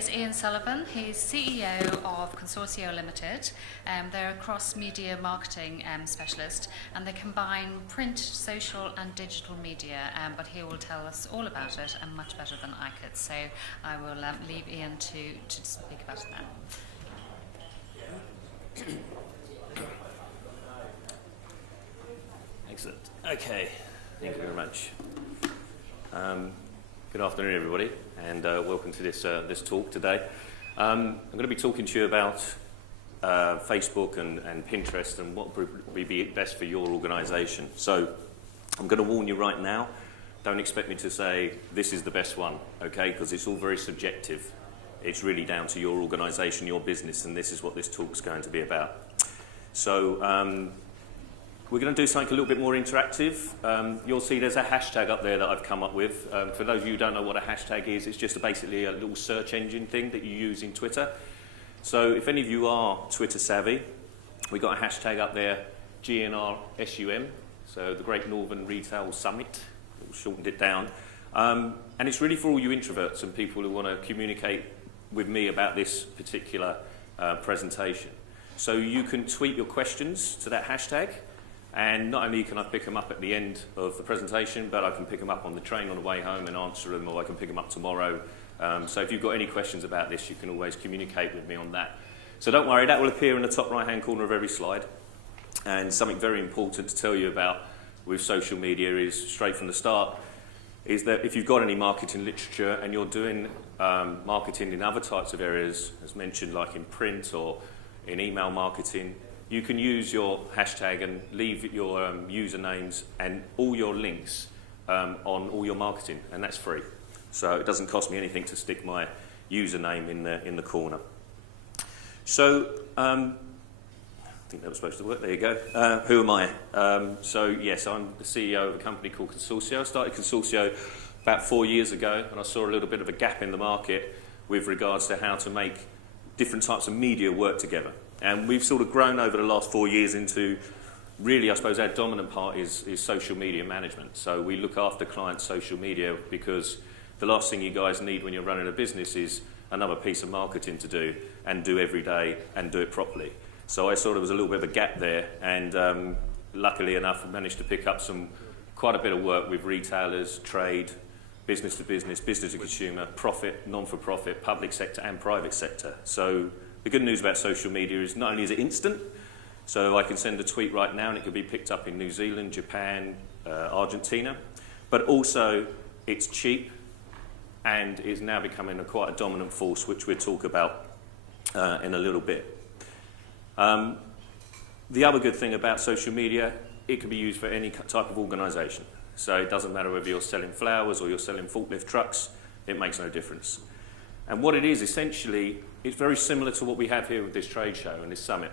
is Ian Sullivan. He's CEO of Consorcio Ltd. They're a cross-media marketing specialist, and they combine print, social and digital media, but he will tell us all about it and much better than I could. So I will leave Ian to speak about it now. Excellent. Okay, thank you very much. Good afternoon, everybody, and welcome to this talk today. I'm going to be talking to you about Facebook and Pinterest and what would be best for your organisation. So I'm going to warn you right now, don't expect me to say this is the best one, okay, because it's all very subjective. It's really down to your organisation, your business, and this is what this talk's going to be about. So we're going to do something a little bit more interactive. You'll see there's a hashtag up there that I've come up with. For those of you who don't know what a hashtag is, it's just basically a little search engine thing that you use in Twitter. So if any of you are Twitter savvy, we've got a hashtag up there, GNRSUM, so the Great Northern Retail Summit, we've shortened it down. And it's really for all you introverts and people who want to communicate with me about this particular presentation. So you can tweet your questions to that hashtag. And not only can I pick them up at the end of the presentation, but I can pick them up on the train on the way home and answer them, or I can pick them up tomorrow. So if you've got any questions about this, you can always communicate with me on that. So don't worry, that will appear in the top right-hand corner of every slide. And something very important to tell you about with social media is, straight from the start, is that if you've got any marketing literature and you're doing marketing in other types of areas, as mentioned, like in print or in email marketing, you can use your hashtag and leave your usernames and all your links on all your marketing, and that's free. So it doesn't cost me anything to stick my username in the corner. So I think that was supposed to work. There you go. Who am I? So yes, I'm the CEO of a company called Consorcio. I started Consorcio about 4 years ago, and I saw a little bit of a gap in the market with regards to how to make different types of media work together. And we've sort of grown over the last 4 years into, really, I suppose our dominant part is social media management. So we look after clients' social media, because the last thing you guys need when you're running a business is another piece of marketing to do, and do every day, and do it properly. So I saw there was a little bit of a gap there, and luckily enough, I managed to pick up quite a bit of work with retailers, trade, business to business, business to consumer, profit, non-for-profit, public sector and private sector. So the good news about social media is not only is it instant, so I can send a tweet right now and it could be picked up in New Zealand, Japan, Argentina, but also it's cheap and is now becoming quite a dominant force, which we'll talk about in a little bit. The other good thing about social media, it can be used for any type of organisation. So it doesn't matter whether you're selling flowers or you're selling forklift trucks, it makes no difference. And what it is, essentially, it's very similar to what we have here with this trade show and this summit.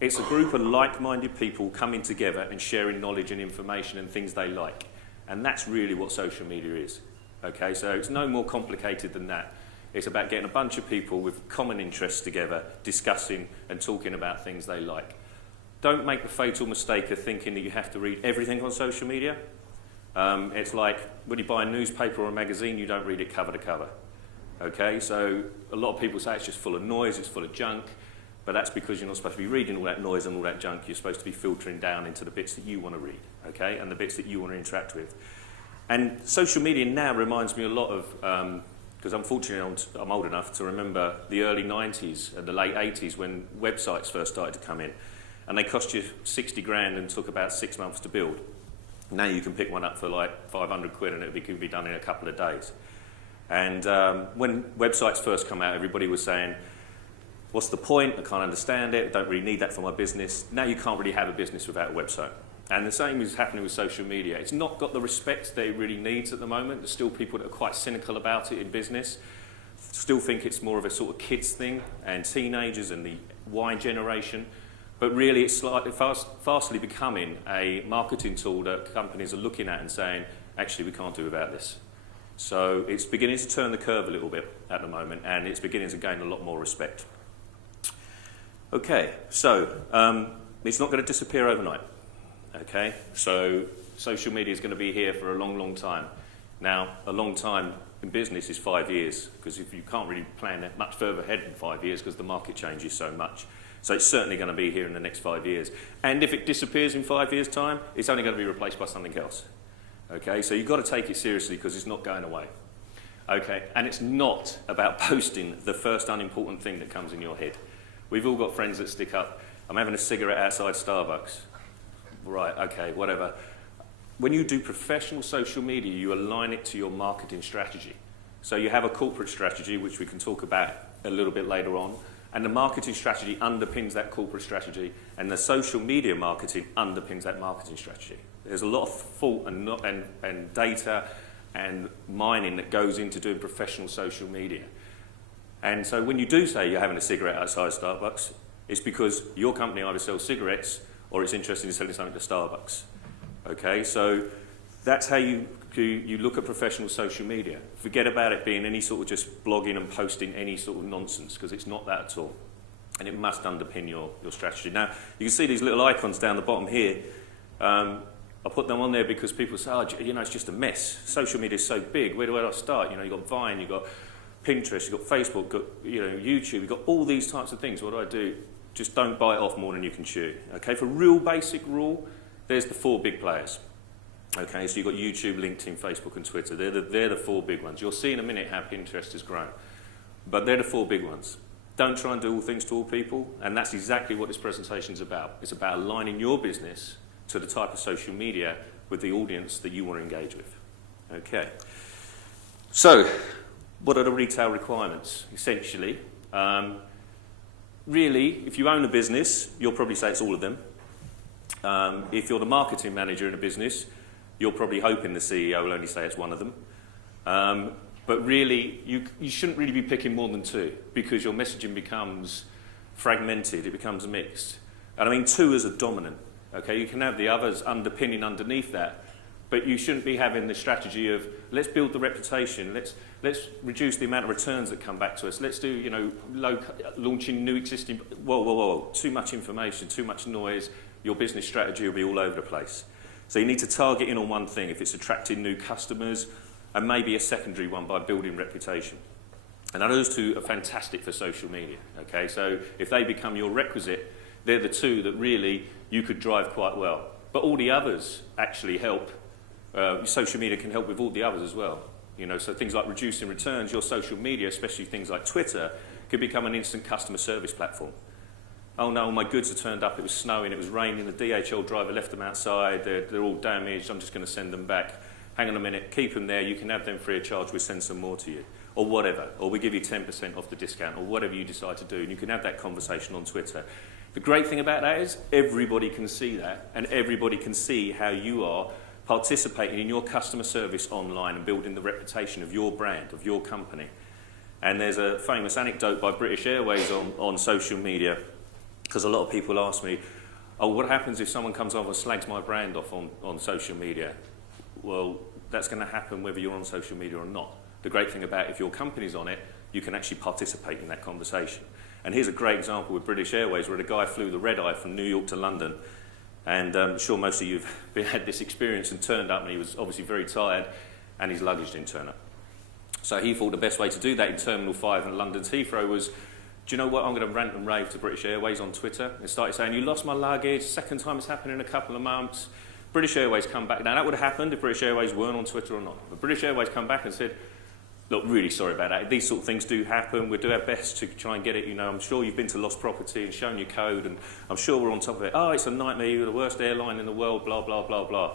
It's a group of like-minded people coming together and sharing knowledge and information and things they like. And that's really what social media is. Okay, so it's no more complicated than that. It's about getting a bunch of people with common interests together, discussing and talking about things they like. Don't make the fatal mistake of thinking that you have to read everything on social media. It's like when you buy a newspaper or a magazine, you don't read it cover to cover. Okay, so a lot of people say it's just full of noise, it's full of junk, but that's because you're not supposed to be reading all that noise and all that junk. You're supposed to be filtering down into the bits that you want to read, okay, and the bits that you want to interact with. And social media now reminds me a lot of, because unfortunately I'm old enough to remember the early 90s and the late 80s when websites first started to come in, and they cost you 60 grand and took about 6 months to build. Now you can pick one up for like 500 quid and it could be done in a couple of days. And when websites first come out, everybody was saying, what's the point? I can't understand it. I don't really need that for my business. Now you can't really have a business without a website. And the same is happening with social media. It's not got the respect that it really needs at the moment. There's still people that are quite cynical about it in business. Still think it's more of a sort of kids thing and teenagers and the Y generation. But really it's slightly fastly becoming a marketing tool that companies are looking at and saying, actually we can't do without this. So it's beginning to turn the curve a little bit at the moment, and it's beginning to gain a lot more respect. Okay, so it's not going to disappear overnight. Okay, so social media is going to be here for a long, long time. Now, a long time in business is 5 years, because if you can't really plan that much further ahead than 5 years because the market changes so much. So it's certainly going to be here in the next 5 years. And if it disappears in 5 years' time, it's only going to be replaced by something else. Okay, so you've got to take it seriously because it's not going away. Okay, and it's not about posting the first unimportant thing that comes in your head. We've all got friends that stick up, I'm having a cigarette outside Starbucks. Right, okay, whatever. When you do professional social media, you align it to your marketing strategy. So you have a corporate strategy, which we can talk about a little bit later on, and the marketing strategy underpins that corporate strategy, and the social media marketing underpins that marketing strategy. There's a lot of thought and data and mining that goes into doing professional social media. And so when you do say you're having a cigarette outside Starbucks, it's because your company either sells cigarettes or it's interested in selling something to Starbucks. Okay, so that's how you look at professional social media. Forget about it being any sort of just blogging and posting any sort of nonsense, because it's not that at all. And it must underpin your strategy. Now, you can see these little icons down the bottom here. I put them on there because people say, oh, you know, it's just a mess. Social media is so big. Where do I start? You know, you've got Vine, you've got Pinterest, you've got Facebook, you've got, you know, YouTube, you've got all these types of things. What do? Just don't bite off more than you can chew. Okay, for real basic rule, there's the 4 big players. Okay, so you've got YouTube, LinkedIn, Facebook and Twitter. They're the 4 big ones. You'll see in a minute how Pinterest has grown. But they're the 4 big ones. Don't try and do all things to all people. And that's exactly what this presentation is about. It's about aligning your business to the type of social media with the audience that you want to engage with. Okay. So, what are the retail requirements? Essentially, really, if you own a business, you'll probably say it's all of them. If you're the marketing manager in a business, you're probably hoping the CEO will only say it's one of them. But really, you shouldn't really be picking more than 2, because your messaging becomes fragmented, it becomes mixed. And I mean 2 as a dominant. Okay, you can have the others underpinning underneath that, but you shouldn't be having the strategy of let's build the reputation, let's reduce the amount of returns that come back to us, let's do, you know, launching new existing, whoa, too much information, too much noise, your business strategy will be all over the place. So you need to target in on one thing, if it's attracting new customers, and maybe a secondary one by building reputation. And now those 2 are fantastic for social media, okay? So if they become your requisite, they're the 2 that really you could drive quite well. But all the others actually help. Social media can help with all the others as well. You know, so things like reducing returns, your social media, especially things like Twitter, could become an instant customer service platform. Oh no, my goods are turned up, it was snowing, it was raining, the DHL driver left them outside, they're all damaged, I'm just going to send them back. Hang on a minute, keep them there, you can have them free of charge, we'll send some more to you. Or whatever, or we give you 10% off the discount, or whatever you decide to do, and you can have that conversation on Twitter. The great thing about that is everybody can see that, and everybody can see how you are participating in your customer service online and building the reputation of your brand, of your company. And there's a famous anecdote by British Airways on social media, because a lot of people ask me, oh, what happens if someone comes over and slags my brand off on social media? Well, that's going to happen whether you're on social media or not. The great thing about if your company's on it, you can actually participate in that conversation. And here's a great example with British Airways, where the guy flew the red eye from New York to London. And I'm sure most of you have had this experience, and turned up, and he was obviously very tired, and his luggage didn't turn up. So he thought the best way to do that in Terminal 5 in London's Heathrow was, do you know what, I'm going to rant and rave to British Airways on Twitter, and started saying, you lost my luggage, second time it's happened in a couple of months. British Airways come back. Now, that would have happened if British Airways weren't on Twitter or not. But British Airways come back and said, look, really sorry about that. These sort of things do happen. We'll do our best to try and get it. You know, I'm sure you've been to lost property and shown your code, and I'm sure we're on top of it. Oh, it's a nightmare. You're the worst airline in the world, blah, blah, blah, blah.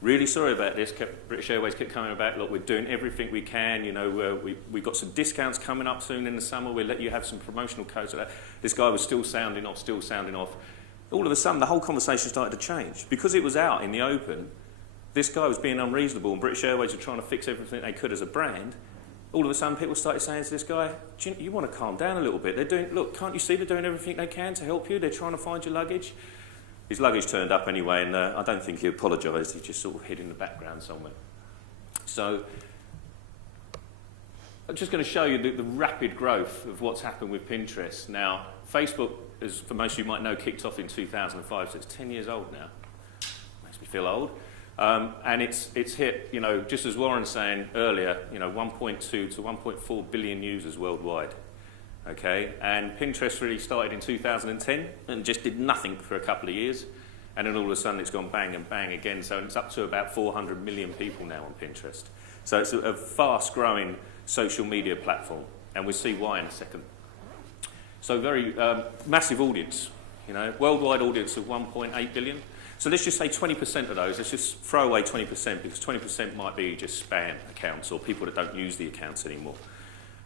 Really sorry about this. British Airways kept coming back. Look, we're doing everything we can. You know, we've got some discounts coming up soon in the summer. We'll let you have some promotional codes. This guy was still sounding off. All of a sudden, the whole conversation started to change. Because it was out in the open, this guy was being unreasonable, and British Airways were trying to fix everything they could as a brand. All of a sudden, people started saying to this guy, you want to calm down a little bit. Look, can't you see they're doing everything they can to help you? They're trying to find your luggage. His luggage turned up anyway, and I don't think he apologised. He just sort of hid in the background somewhere. So I'm just going to show you the rapid growth of what's happened with Pinterest. Now, Facebook, as for most of you might know, kicked off in 2005, so it's 10 years old now. Makes me feel old. And it's hit, just as Warren was saying earlier, 1.2 to 1.4 billion users worldwide. Okay, and Pinterest really started in 2010 and just did nothing for a couple of years, and then all of a sudden it's gone bang and bang again. So it's up to about 400 million people now on Pinterest. So it's a fast-growing social media platform, and we'll see why in a second. So very massive audience, worldwide audience of 1.8 billion. So let's just say 20% of those, let's just throw away 20% because 20% might be just spam accounts or people that don't use the accounts anymore.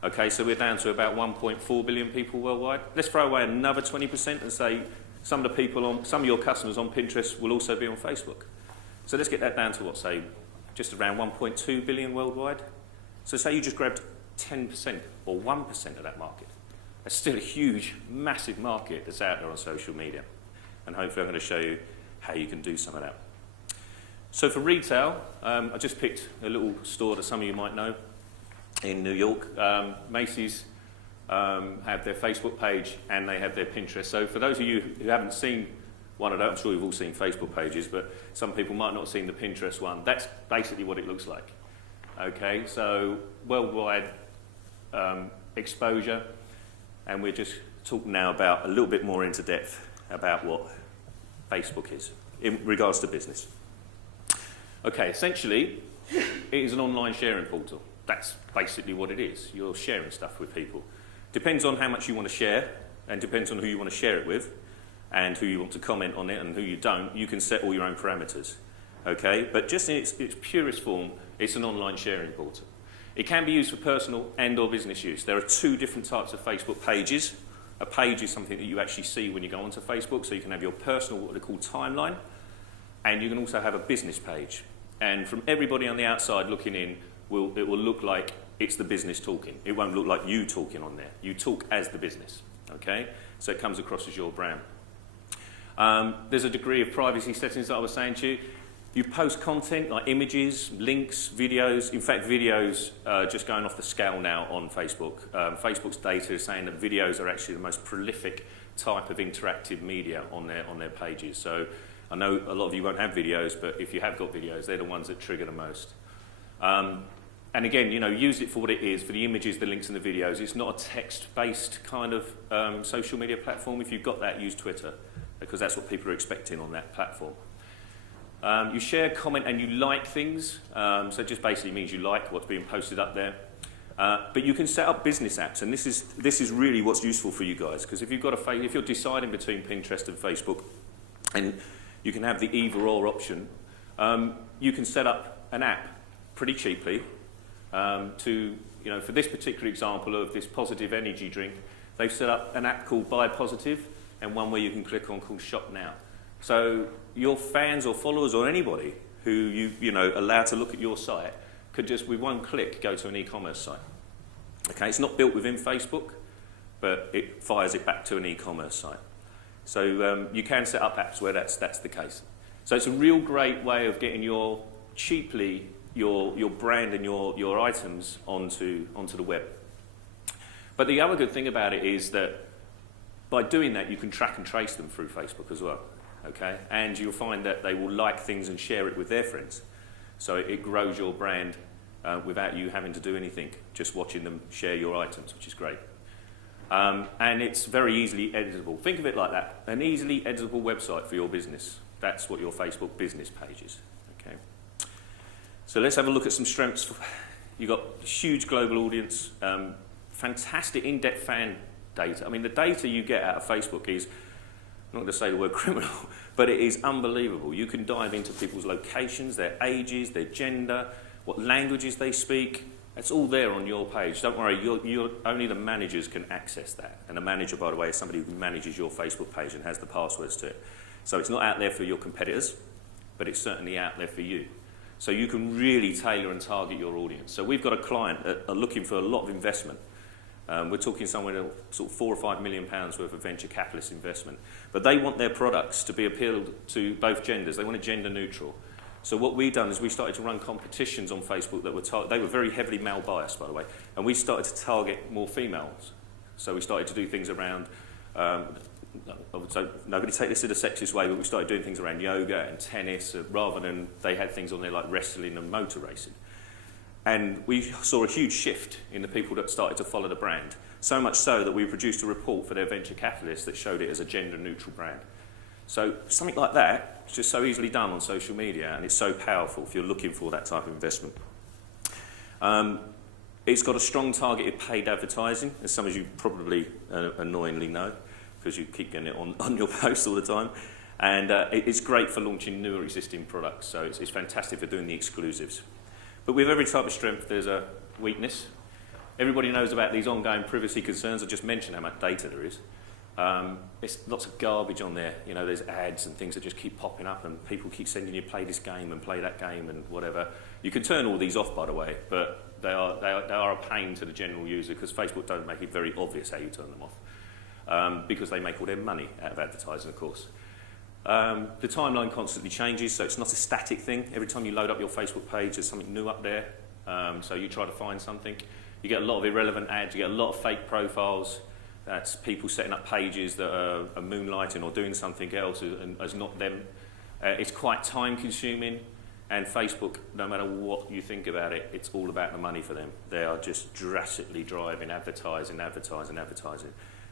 Okay, so we're down to about 1.4 billion people worldwide. Let's throw away another 20% and say some of your customers on Pinterest will also be on Facebook. So let's get that down to say just around 1.2 billion worldwide. So say you just grabbed 10% or 1% of that market. That's still a huge, massive market that's out there on social media. And hopefully I'm going to show you how you can do some of that. So for retail, I just picked a little store that some of you might know in New York. Macy's have their Facebook page and they have their Pinterest. So for those of you who haven't seen one of those, I'm sure you've all seen Facebook pages, but some people might not have seen the Pinterest one. That's basically what it looks like. Okay, so worldwide exposure, and we're just talking now about a little bit more into depth about what Facebook is in regards to business. Okay, essentially, it is an online sharing portal. That's basically what it is. You're sharing stuff with people. Depends on how much you want to share, and depends on who you want to share it with, and who you want to comment on it, and who you don't. You can set all your own parameters. Okay, but just in its purest form, it's an online sharing portal. It can be used for personal and or business use. There are two different types of Facebook pages. A page is something that you actually see when you go onto Facebook, so you can have your personal, what they call timeline, and you can also have a business page. And from everybody on the outside looking in, it will look like it's the business talking. It won't look like you talking on there. You talk as the business, okay? So it comes across as your brand. There's a degree of privacy settings that I was saying to you. You post content like images, links, videos. In fact, videos are just going off the scale now on Facebook. Facebook's data is saying that videos are actually the most prolific type of interactive media on their pages. So I know a lot of you won't have videos, but if you have got videos, they're the ones that trigger the most. And again, use it for what it is, for the images, the links and the videos. It's not a text-based kind of social media platform. If you've got that, use Twitter, because that's what people are expecting on that platform. You share, comment, and you like things. So it just basically means you like what's being posted up there. But you can set up business apps, and this is really what's useful for you guys, because if you're deciding between Pinterest and Facebook, and you can have the either/or option, you can set up an app pretty cheaply. For this particular example of this positive energy drink, they've set up an app called Buy Positive and one where you can click on called Shop Now. So your fans or followers or anybody who you allow to look at your site could just with one click go to an e-commerce site. Okay, it's not built within Facebook, but it fires it back to an e-commerce site. So you can set up apps where that's the case. So it's a real great way of getting your brand and your items onto the web. But the other good thing about it is that by doing that, you can track and trace them through Facebook as well. Okay, and you'll find that they will like things and share it with their friends. So it grows your brand without you having to do anything, just watching them share your items, which is great. And it's very easily editable. Think of it like that, an easily editable website for your business. That's what your Facebook business page is. Okay. So let's have a look at some strengths. You've got a huge global audience, fantastic in-depth fan data. I mean, the data you get out of Facebook is, I'm not going to say the word criminal, but it is unbelievable. You can dive into people's locations, their ages, their gender, what languages they speak. It's all there on your page. Don't worry, only the managers can access that. And a manager, by the way, is somebody who manages your Facebook page and has the passwords to it. So it's not out there for your competitors, but it's certainly out there for you. So you can really tailor and target your audience. So we've got a client that are looking for a lot of investment. We're talking somewhere sort of £4 or £5 million worth of venture capitalist investment. But they want their products to be appealed to both genders. They want it gender neutral. So what we've done is we started to run competitions on Facebook that they were very heavily male biased, by the way, and we started to target more females. So we started to do things around so nobody take this in a sexist way, but we started doing things around yoga and tennis rather than they had things on there like wrestling and motor racing. And we saw a huge shift in the people that started to follow the brand, so much so that we produced a report for their venture capitalists that showed it as a gender-neutral brand. So something like that is just so easily done on social media, and it's so powerful if you're looking for that type of investment. It's got a strong targeted paid advertising, as some of you probably annoyingly know, because you keep getting it on your posts all the time. And it's great for launching new or existing products, so it's fantastic for doing the exclusives. But with every type of strength, there's a weakness. Everybody knows about these ongoing privacy concerns. I just mentioned how much data there is. There's lots of garbage on there. You know, there's ads and things that just keep popping up, and people keep sending you play this game and play that game and whatever. You can turn all these off, by the way, but they are a pain to the general user because Facebook don't make it very obvious how you turn them off, because they make all their money out of advertising, of course. The timeline constantly changes, so it's not a static thing. Every time you load up your Facebook page, there's something new up there. So you try to find something. You get a lot of irrelevant ads. You get a lot of fake profiles. That's people setting up pages that are moonlighting or doing something else as not them. It's quite time-consuming. And Facebook, no matter what you think about it, it's all about the money for them. They are just drastically driving advertising.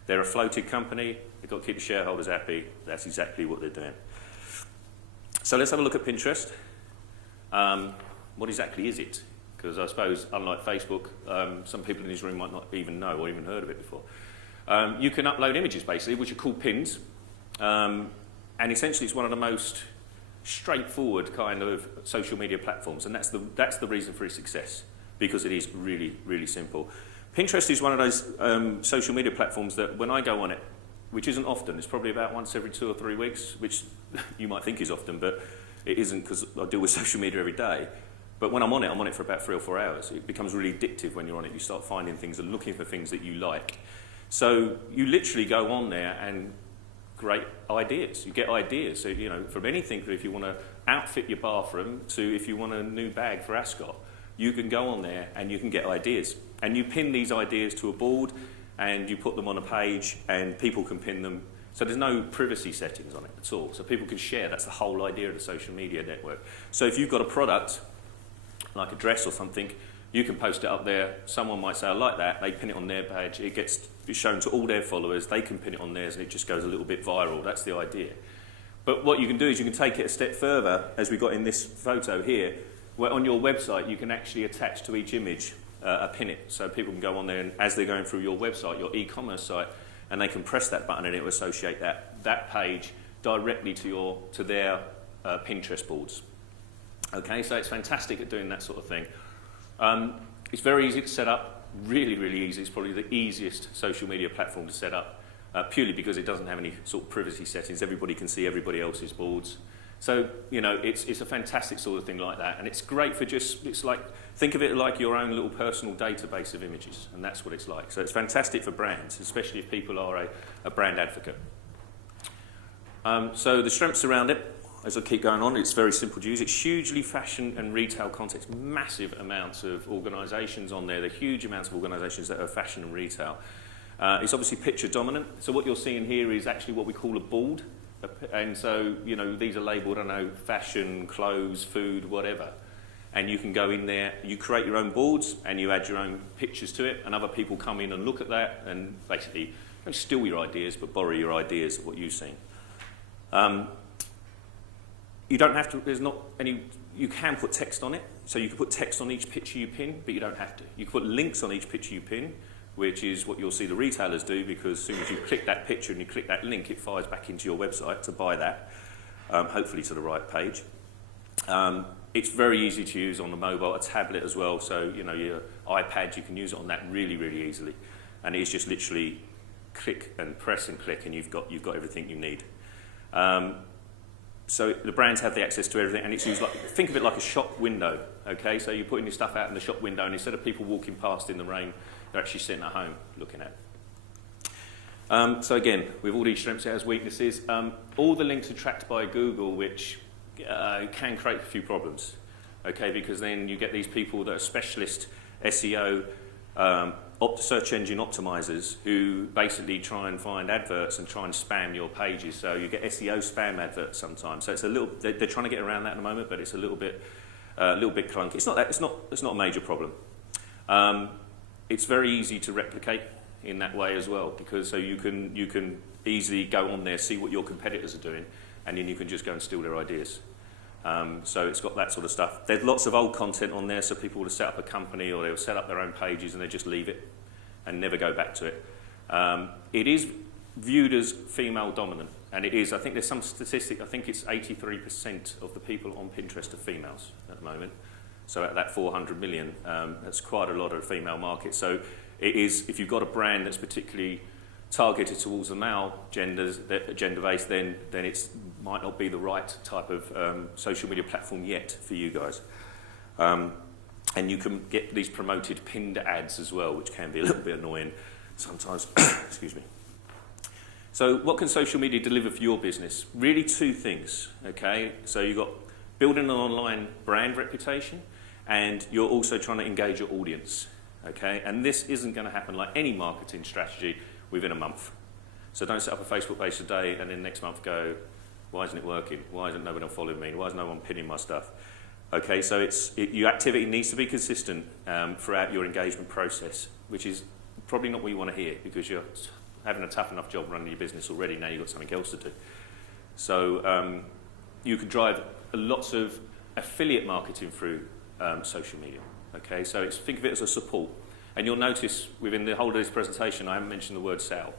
They're a floated company. They've got to keep the shareholders happy. That's exactly what they're doing. So let's have a look at Pinterest. What exactly is it? Because I suppose, unlike Facebook, some people in this room might not even know or even heard of it before. You can upload images, basically, which are called pins. And essentially, it's one of the most straightforward kind of social media platforms. And that's the reason for its success, because it is really, really simple. Pinterest is one of those social media platforms that when I go on it, which isn't often, it's probably about once every 2 or 3 weeks, which you might think is often, but it isn't because I deal with social media every day. But when I'm on it for about 3 or 4 hours. It becomes really addictive when you're on it. You start finding things and looking for things that you like. So you literally go on there and great ideas. You get ideas. So, you know, from anything, if you want to outfit your bathroom to if you want a new bag for Ascot, you can go on there and you can get ideas. And you pin these ideas to a board and you put them on a page and people can pin them. So there's no privacy settings on it at all. So people can share. That's the whole idea of the social media network. So if you've got a product, like a dress or something, you can post it up there. Someone might say, I like that. They pin it on their page. It gets shown to all their followers. They can pin it on theirs and it just goes a little bit viral. That's the idea. But what you can do is you can take it a step further, as we got in this photo here, where on your website you can actually attach to each image a pin it. So people can go on there and as they're going through your website, your e-commerce site, and they can press that button and it will associate that page directly to their Pinterest boards. Okay, so it's fantastic at doing that sort of thing. It's very easy to set up, really, really easy. It's probably the easiest social media platform to set up, purely because it doesn't have any sort of privacy settings. Everybody can see everybody else's boards. So, you know, it's a fantastic sort of thing like that. And it's great for it's like, think of it like your own little personal database of images. And that's what it's like. So it's fantastic for brands, especially if people are a brand advocate. So the strengths around it, as I keep going on, it's very simple to use. It's hugely fashion and retail context, massive amounts of organisations on there. There are huge amounts of organisations that are fashion and retail. It's obviously picture dominant. So what you're seeing here is actually what we call a board. And so, you know, these are labelled, I don't know, fashion, clothes, food, whatever. And you can go in there, you create your own boards and you add your own pictures to it and other people come in and look at that and basically don't steal your ideas but borrow your ideas of what you've seen. You don't have to, there's not any, you can put text on it. So you can put text on each picture you pin, but you don't have to. You can put links on each picture you pin, which is what you'll see the retailers do, because as soon as you click that picture and you click that link, it fires back into your website to buy that, hopefully to the right page. It's very easy to use on the mobile, a tablet as well. So, you know, your iPad, you can use it on that really, really easily. And it's just literally click and press and click, and you've got everything you need. So the brands have the access to everything, and it's used like, think of it like a shop window, okay? So you're putting your stuff out in the shop window, and instead of people walking past in the rain, they're actually sitting at home looking at it. So again, with all these strengths, it has weaknesses. All the links are tracked by Google, which can create a few problems, okay? Because then you get these people that are specialist SEO search engine optimizers who basically try and find adverts and try and spam your pages. So you get SEO spam adverts sometimes. So it's a little. They're trying to get around that at the moment, but it's a little bit clunky. It's not a major problem. It's very easy to replicate in that way as well, because so you can easily go on there, see what your competitors are doing, and then you can just go and steal their ideas. So it's got that sort of stuff. There's lots of old content on there, so people will set up a company or they'll set up their own pages and they just leave it and never go back to it. It is viewed as female dominant, and it is. I think there's some statistic, I think it's 83% of the people on Pinterest are females at the moment. So at that 400 million, that's quite a lot of the female market. So it is, if you've got a brand that's particularly targeted towards the male gender-based, then it might not be the right type of social media platform yet for you guys. And you can get these promoted pinned ads as well, which can be a little bit annoying sometimes. Excuse me. So what can social media deliver for your business? Really two things, okay? So you've got building an online brand reputation, and you're also trying to engage your audience, okay? And this isn't going to happen like any marketing strategy within a month. So don't set up a Facebook page today and then next month go, why isn't it working? Why isn't nobody following me? Why is no one pinning my stuff? Okay, so your activity needs to be consistent throughout your engagement process, which is probably not what you want to hear, because you're having a tough enough job running your business already. Now you've got something else to do. So you could drive lots of affiliate marketing through social media. Okay, so think of it as a support. And you'll notice within the whole of this presentation, I haven't mentioned the word sell,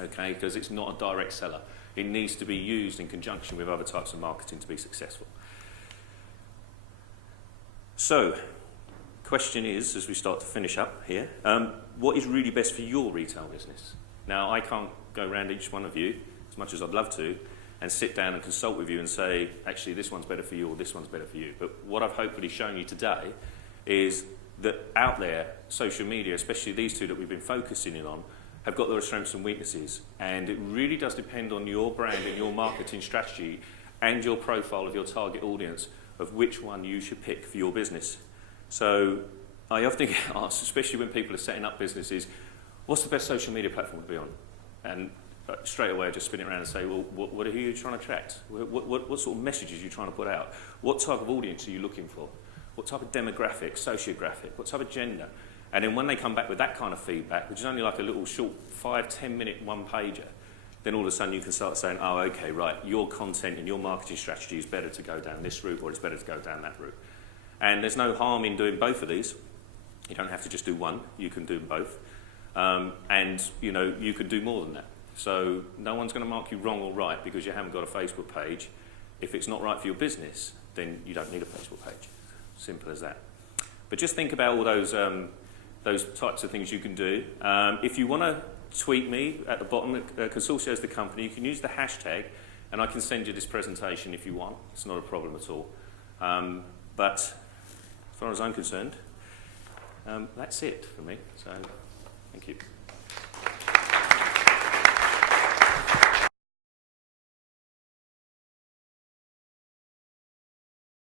okay, because it's not a direct seller. It needs to be used in conjunction with other types of marketing to be successful. So, question is, as we start to finish up here, what is really best for your retail business? Now, I can't go around each one of you, as much as I'd love to, and sit down and consult with you and say, actually, this one's better for you or this one's better for you. But what I've hopefully shown you today is that out there, social media, especially these two that we've been focusing in on, have got their strengths and weaknesses. And it really does depend on your brand and your marketing strategy and your profile of your target audience of which one you should pick for your business. So I often get asked, especially when people are setting up businesses, what's the best social media platform to be on? And straight away I just spin it around and say, well, what are you trying to attract? What sort of messages are you trying to put out? What type of audience are you looking for? What type of demographic, sociographic, what type of gender? And then when they come back with that kind of feedback, which is only like a little short 5-10 minute one-pager, then all of a sudden you can start saying, oh, okay, right, your content and your marketing strategy is better to go down this route or it's better to go down that route. And there's no harm in doing both of these. You don't have to just do one, you can do both. And you can do more than that. So no one's going to mark you wrong or right because you haven't got a Facebook page. If it's not right for your business, then you don't need a Facebook page. Simple as that. But just think about all those types of things you can do. If you want to tweet me at the bottom, Consorcio is the company, you can use the hashtag, and I can send you this presentation if you want. It's not a problem at all. But as far as I'm concerned, that's it for me. So thank you.